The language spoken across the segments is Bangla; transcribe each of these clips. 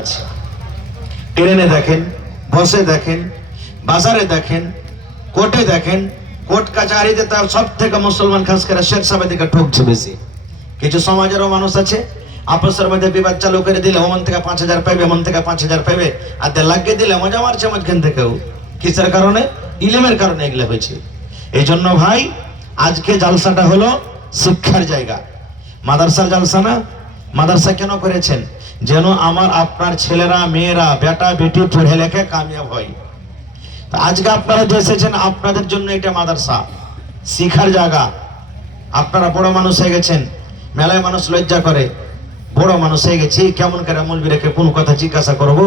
আছে। ট্রেনে দেখেন, বসে দেখেন, বাজারে দেখেন, কোর্টে দেখেন, কোর্ট কাছারিতে তার সব থেকে মুসলমান খাস করে শেখ সাহেবের দিকে ঠকছে বেশি। কিছু সমাজেরও মানুষ আছে আপসের মধ্যে বিবাদ চালু করে দিলে ওমন থেকে 5,000 পাইবে, এমন থেকে 5,000 পাইবে, আর লাগিয়ে দিলে মজা মারছে মাঝখান থেকেও। কিসের কারণে? ইলমের কারণে এগুলো হয়েছে। এই জন্য ভাই আজকে জালসাটা হলো শিক্ষার জায়গা, মাদ্রাসার জালসা না। মাদ্রাসা কেন করেছেন? যেন আমার আপনার ছেলেরা মেয়েরা বেটা বেটি পড়ে লেখে কামিয়াব হয়। আজকে আপনারা যে এসেছেন আপনাদের জন্য এটা মাদ্রাসা, শিখার জায়গা। আপনারা বড় মানুষ হয়ে গেছেন, মেলায় মানুষ লজ্জা করে, বড় মানুষ হয়ে গেছি, কেমন করে মৌলবী রেখে কোন কথা জিজ্ঞাসা করব,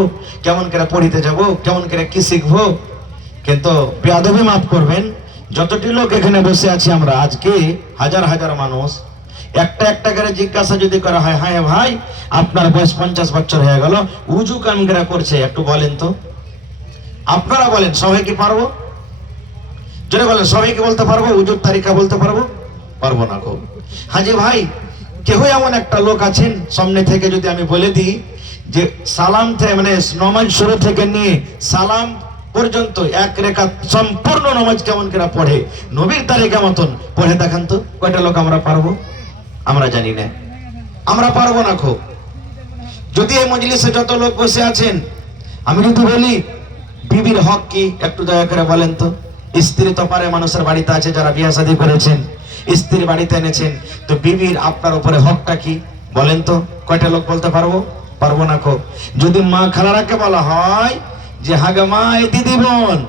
কেমন করে পড়িতে যাব, কেমন করে কি শিখবো। কিন্তু বেয়াদবি মাফ করবেন, যতটি লোক এখানে বসে আছি আমরা আজকে হাজার হাজার মানুষ, একটা একটা করে জিজ্ঞাসা যদি করা হয়, হ্যাঁ ভাই আপনার বয়স 50 বছর হয়ে গেল, উজু কেমন করে করছে একটু বলেন তো। আপনারা বলেন সবাই কি পারবো? যদি বলেন সবাইকে বলতে পারবো, উজুর তারিকা বলতে পারবো? পারবো না গো। হাজি ভাই কেউ এমন একটা লোক আছেন সামনে থেকে যদি আমি বলে দিই যে সালাম থেকে মানে নমাজ শুরু থেকে নিয়ে সালাম পর্যন্ত এক রেখাত সম্পূর্ণ নামাজ কেমন করে পড়ে নবীর তারিকা মতন পড়ে দেখান তো, কয়টা লোক আমরা পারবো? আমরা জানি না, আমরা পারবো না খুব। যদি এই মজলিসে যত লোক বসে আছেন আমি যদি বলি বিবির হক কি একটু দয়া করে বলেন তো। স্ত্রী তো পারে, মানুষের বাড়িতে আছে যারা বিয়ে শাদী করেছেন, স্ত্রী বাড়িতে এনেছেন, তো বিবির আপনার উপরে হকটা কি বলেন তো, কয়টা লোক বলতে পারবো? পারবো না খুব। যদি মা খালারাকে বলা হয় যে হাগে মা এই দিদি বোন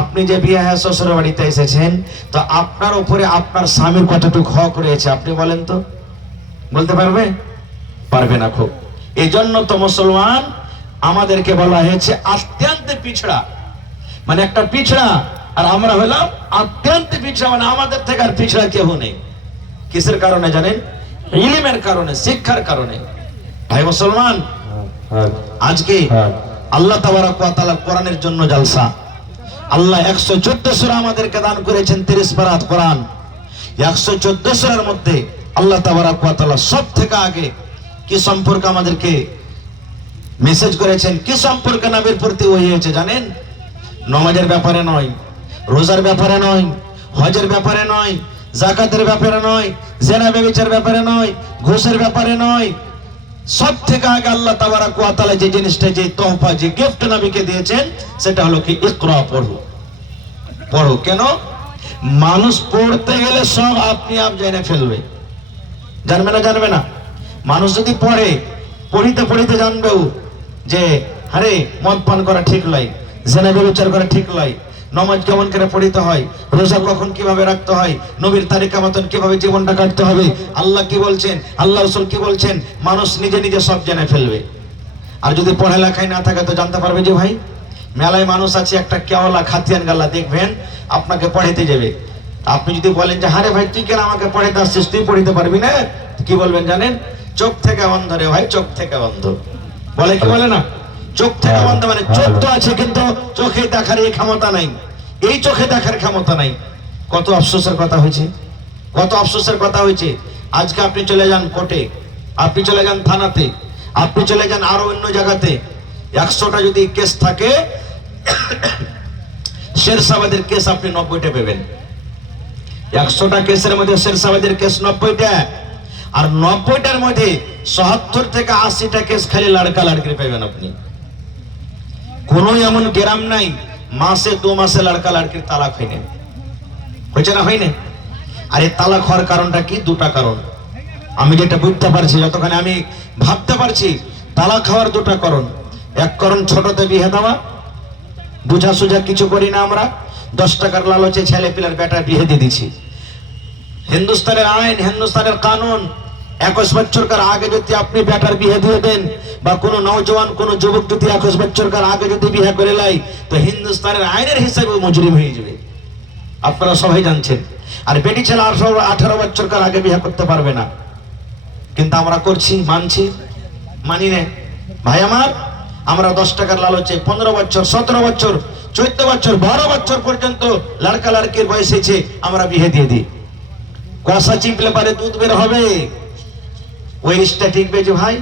আপনি যে বিয়ে হ্যাঁ শ্বশুর বাড়িতে এসেছেন, তো আপনার উপরে আপনার স্বামীর কতটুকু হক রয়েছে আপনি বলেন তো, বলতে পারবে? পারবে না খুব। এই জন্য তো মুসলমান আমাদেরকে বলা হয়েছে অত্যন্ত পিছড়া, মানে একটা পিছড়া, আর আমরা হলাম অত্যন্ত পিছড়া, মানে আমাদের থেকে আর পিছড়া কেউ নেই। কিসের কারণে জানেন? ইলমের কারণে, শিক্ষার কারণে। ভাই মুসলমান আজকে আল্লাহ তাবারক ওয়া তাআলা কোরআনের জন্য জালসা। আল্লাহ 114 সূরা আমাদেরকে দান করেছেন, 30 পারাত কোরআন। 114 সূরার মধ্যে আল্লাহ তাবারক ওয়া তাআলা সব থেকে আগে কি সম্পর্কে আমাদেরকে মেসেজ করেছেন, কি সম্পর্কে নবীর প্রতি ওহী হয়েছে জানেন? নামাজের ব্যাপারে নয়, রোজার ব্যাপারে নয়, হজের ব্যাপারে নয়, যাকাতের ব্যাপারে নয়, জিনা ব্যভিচারের ব্যাপারে নয়, ঘুষের ব্যাপারে নয়। সব থেকে আগে আল্লাহ তাবারক ওয়া তাআলা যে জিনিসটা, যে তোহফা, যে গিফট নবীকে দিয়েছেন সেটা হলো কি ইকরা, পড়ো। পড়ো কেন? মানুষ পড়তে গেলে সব আপনি আপ জেনে ফেলবে, জানবে না? জানবে না? মানুষ যদি পড়ে, পড়িতে পড়িতে জানবেও যে আরে মদ পান করা ঠিক নয়, জিনা ব্যভিচার করা ঠিক নয়, নামাজ কেমন করে পড়িতে হয়, রোজা কখন কিভাবে রাখতে হয়, নবীর তারিকা মতন কিভাবে জীবনটা কাটতে হবে, আল্লাহ কি বলছেন, আল্লাহ রাসূল কি বলছেন, মানুষ নিজে নিজে সব জেনে ফেলবে। আর যদি পড়ালেখায় না থাকে তো জানতে পারবে যে ভাই মেলায় মানুষ আছে একটা কেওয়ালা খাতিয়ান গাল্লা দেখবেন আপনাকে পড়াইতে যাবে। আপনি যদি বলেন যে আরে ভাই তুই কেন আমাকে পড়াইতে আসছিস, তুই পড়িতে পারবি না, কি বলবেন জানেন? চোখ থেকে বন্ধ রে ভাই, চোখ থেকে বন্ধ বলে, কি বলে না? চোখ থেকে বন্ধ, মানে চোখ তো আছে কিন্তু চোখে দেখার এই ক্ষমতা নাই, এই চোখে দেখার ক্ষমতা নাই। কত আফসোসের কথা হয়েছে, কত আফসোসের কথা হয়েছে। আজকে আপনি চলে যান কোর্টে, আপনি চলে যান থানাতে, আপনি চলে যান আরো অন্য জায়গাতে, 100টা যদি কেস থাকে শেরশাবাদের কেস আপনি 90টা পাবেন। 100টা কেসের মধ্যে শেরশাবাদের কেস 90টা, আর 90টার মধ্যে 70 থেকে 80টা কেস খালি লড়কা লড়কির পাবেন আপনি। কোন এমন গ্রাম নাই মাসে 2 মাসে লড়কা লড়কির তালাক হয়নি, হয়েছে না? হয়নি। আর এই তালাক হওয়ার কারণটা কি? 2টা কারণ আমি যেটা বুঝতে পারছি, যতখানি আমি ভাবতে পারছি, তালাক খাওয়ার 2টা কারণ। এক কারণ ছোটতে বিয়ে দেওয়া, বুঝা সুঝা কিছু করি না আমরা, 10 টাকার লালচে ছেলে পিলার বেটা বিয়ে দিয়ে দিচ্ছি। হিন্দুস্তানের আইন, হিন্দুস্তানের কানুন, 21 বছরকার আগে যদি আপনি বেটার বিয়ে দিয়ে দেন, বা কোনো নওজওয়ান কোনো যুবক যদি 21 বছরকার আগে যদি বিয়ে করে লাই, তো হিন্দুস্তানের আইনের হিসাবে মুজরিম হয়ে যাবে, আপনারা সবাই জানছেন। আর বেটি ছেলে 18 বছরকার আগে বিয়ে করতে পারবে না, কিন্তু আমরা করছি, মানছি? মানি না ভাই আমার। আমরা 10 টাকার লালচে 15 বছর, 17 বছর, 14 বছর, 12 বছর পর্যন্ত লড়কা লড়কির বয়স হয়েছে আমরা বিয়ে দিয়ে দিই। কষা চিপলে পারে দুধ বের হবে, ওই রিশটা টিকবে যে ভাই?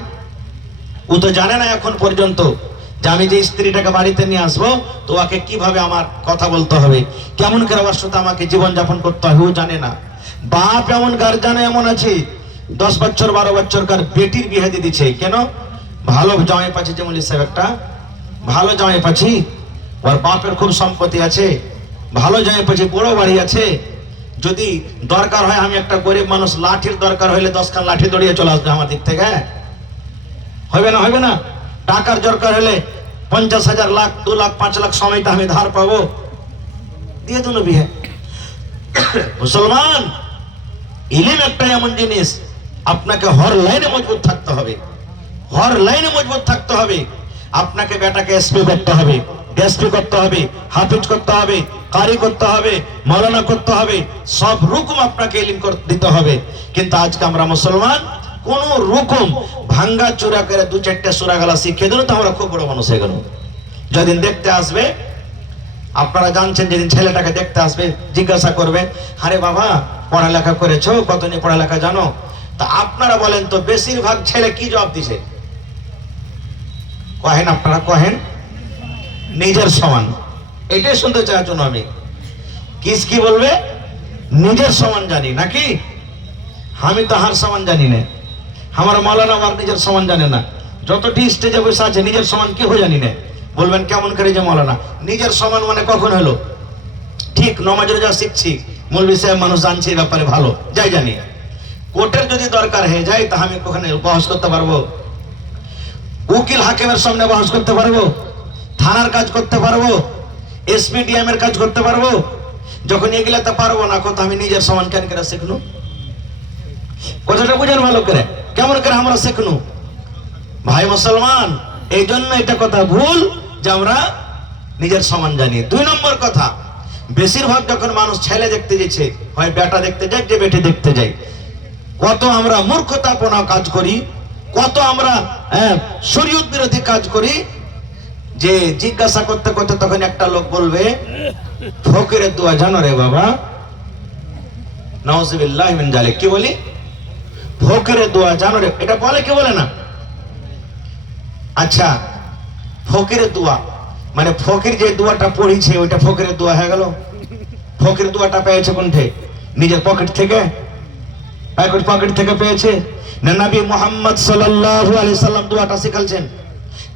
ও তো জানে না এখন পর্যন্ত যে আমি যে স্ত্রীটাকে বাড়িতে নিয়ে আসবো তো ওকে কিভাবে আমার কথা বলতে হবে, কেমন করে ওর সাথে আমাকে জীবনযাপন করতে হবে, ও জানে না। বাপ এমন গার্জিয়ান এমন আছে 10 বছর 12 বছরকার বেটির বিয়ে দিয়ে দিচ্ছে। কেন? ভালো জামাই পাচ্ছি, যেমন সাহেব একটা ভালো জামাই পাচ্ছি, ওর বাপের খুব সম্পত্তি আছে, ভালো জামাই পাচ্ছি, বড় বাড়ি আছে, যদি দরকার হয় আমি একটা গরিব মানুষ, লাঠির দরকার হলে 10 খান লাঠি দড়িয়ে চলে আসবে আমার দিক থেকে। হবে না? হবে না? টাকার দরকার হলে 50,000 লাখ 2 লাখ 5 লাখ সময়টা আমি ধার পাবো, দিয়ে দেবো বিয়ে। মুসলমান, ইলম একটা এমন জিনিস, আপনাকে হর লাইনে মজবুত থাকতে হবে, হর লাইনে মজবুত থাকতে হবে। আপনাকে বেটাকে এসপি করতে হবে, এসপি করতে হবে, হাফিজ করতে হবে, কারি করতে হবে, মাওলানা করতে হবে, সব রকম আপনাকে ইলম দিতে হবে। কিন্তু আজকে আমরা মুসলমান কোন রকম ভাঙ্গা চূড়া করে 2-4টা সূরা গালা শিখিয়ে দিল তো আমরা খুব বড় মানুষ হয়ে গেল। যেদিন দেখতে আসবে, আপনারা জানছেন, যেদিন ছেলেটাকে দেখতে আসবে জিজ্ঞাসা করবে, আরে বাবা পড়ালেখা করেছো, কত নিয়ে পড়ালেখা জানো? তা আপনারা বলেন তো বেশিরভাগ ছেলে কি জবাব দিছে? কহেন, আপনারা কহেন নিজের সমান। এটাই শুনতে চাই জন্য আমি। কি বলবে? নিজের সমান জানি, নাকি আমি তো হার সমান জানি না, আমার মাওলানা আমার নিজের সমান জানে না, যতটি স্টেজে বসে আছে নিজের সমান কি হয়ে জানি না। বলবেন কেমন করে যে মাওলানা নিজের সমান মানে কখন হলো? ঠিক নমাজ রোজা শিখছি, মৌলভী সাহেব মানুষ জানছে এই ব্যাপারে ভালো, যাই জানি। কোর্টের যদি দরকার হয়ে যায় তা আমি ওখানে বহস করতে পারবো, উকিল হাকিমের সামনে বহস করতে পারবো, থানার কাজ করতে পারবো, এসপিডিএম এর কাজ করতে পারবো। যখন এগুলাতে পারবো না, কত আমি নিজের সমান কেন করে শিখনু? কথাটা বুঝেন ভালো করে, কেমন করে আমরা শিখনু? ভাই মুসলমান, এই জন্য এটা কথা ভুল যে আমরা নিজের সমান জানি। 2 নম্বর কথা, বেশিরভাগ যখন মানুষ ছেলে দেখতে যাচ্ছে, হয় বেটা দেখতে যায়, যে বেটি দেখতে যায়, কত আমরা মূর্খতাপূর্ণ কাজ করি, কত আমরা শরীয়ত বিরোধী কাজ করি। যে জিজ্ঞাসা করতে করতে তখন একটা লোক বলবে, ফকিরের দোয়া জানো রে বাবা? নাউজুবিল্লাহি মিন জালিক। কি বলি? ফকিরের দোয়া জানো রে? এটা বলে কি বলে না? আচ্ছা, ফকিরের দোয়া মানে ফকির যে দোয়াটা পড়িছে ওইটা ফকিরের দোয়া হয়ে গেল? ফকির দোয়াটা পেয়েছে কোনঠে? নিজের পকেট থেকে? পকেট থেকে পেয়েছে না? নবী মুহাম্মদ সাল্লাল্লাহু আলাইহি সাল্লাম দোয়াটা শিখালছেন,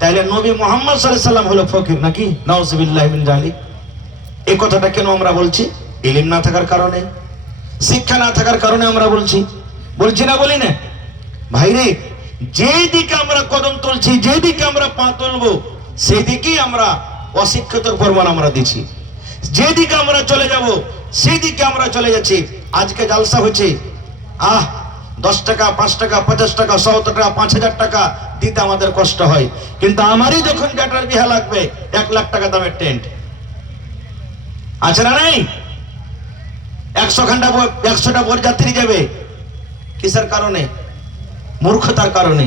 তাইলে নবী মুহাম্মদ সাল্লাল্লাহু আলাইহি সাল্লাম হলো ফকির নাকি? নাউজুবিল্লাহি মিন জালিক। এই কথাটা কেন আমরা বলছি? ইলম না থাকার কারণে, শিক্ষা না থাকার কারণে আমরা বলছি না? বলি না ভাইরে? যেদিকে আমরা কদম তুলছি, যেদিকে আমরা পা তুলবো, সেই দিকেই আমরা অশিক্ষিতর প্রমাণ আমরা দিচ্ছি। যেদিকে আমরা চলে যাব সেই দিকে আমরা চলে যাচ্ছি। আজকে জালসা হচ্ছে, 10 টাকা 5 টাকা 50 টাকা 100 টাকা 5000 টাকা দিতে আমাদের কষ্ট হয়, কিন্তু আমারই যখন বেটার বিয়ে লাগবে 1 লাখ টাকা দামের টেন্ট আছে না নাই? 100টা বরযাত্রী যাবে, কিসের কারণে? মূর্খতার কারণে,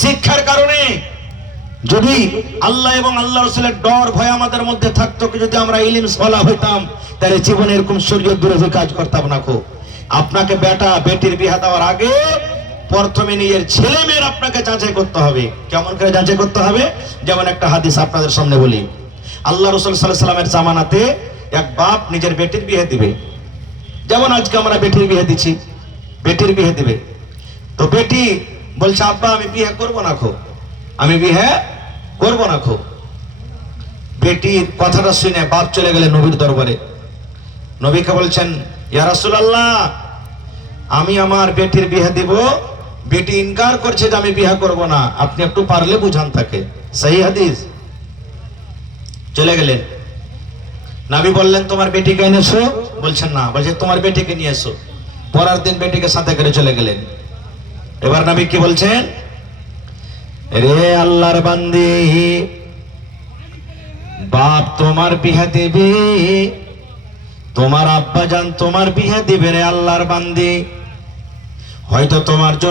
শিক্ষার কারণে। যদি আল্লাহ এবং আল্লাহ রাসূলের ডর ভয় আমাদের মধ্যে থাকতো, যদি আমরা ইলম ওয়ালা হইতাম, তাহলে জীবনে এরকম শরীয়ত বিরোধী কাজ করতাম না। আপনাকে বেটির বিয়ে দেওয়ার আগে প্রথমে নিজের ছেলে মেয়ের আপনাকে যাচাই করতে হবে। কেমন করে যাচাই করতে হবে? যেমন একটা হাদিস আপনাদের সামনে বলি। আল্লাহ রাসূল সাল্লাল্লাহু আলাইহি সাল্লামের জামানাতে এক বাপ নিজের বেটির বিয়ে দিবে, যেমন আজকে আমরা বেটির বিয়ে দিচ্ছি, বেটির বিয়ে দিবে। তো বেটি বলছে, আব্বা আমি বিয়ে করবো না, আমি বিয়ে করবো না। বেটির কথাটা শুনে বাপ চলে গেলেন নবীর দরবারে। নবীকে বলছেন, ইয়া রাসূলুল্লাহ, আমি আমার বেটির বিয়ে দিব, বেটি ইনকার করছে যে আমি বিয়ে করব না, আপনি একটু পারলে বুঝান তাকে। সহি হাদিস। চলে গেলেন। নবী বললেন, তোমার বেটিকে এনেছো? বলছেন না। বলছে, তোমার বেটিকে নিয়ে এসো। পরের দিন বেটিকে সাথে করে চলে গেলেন। এবার নবী কি বলছেন? রে আল্লাহর বান্দি, বাপ তোমার বিয়ে দেবে, তোমার আব্বা জান তোমার বিয়ে দিবে রে আল্লাহর বান্দি। হয়তো তোমার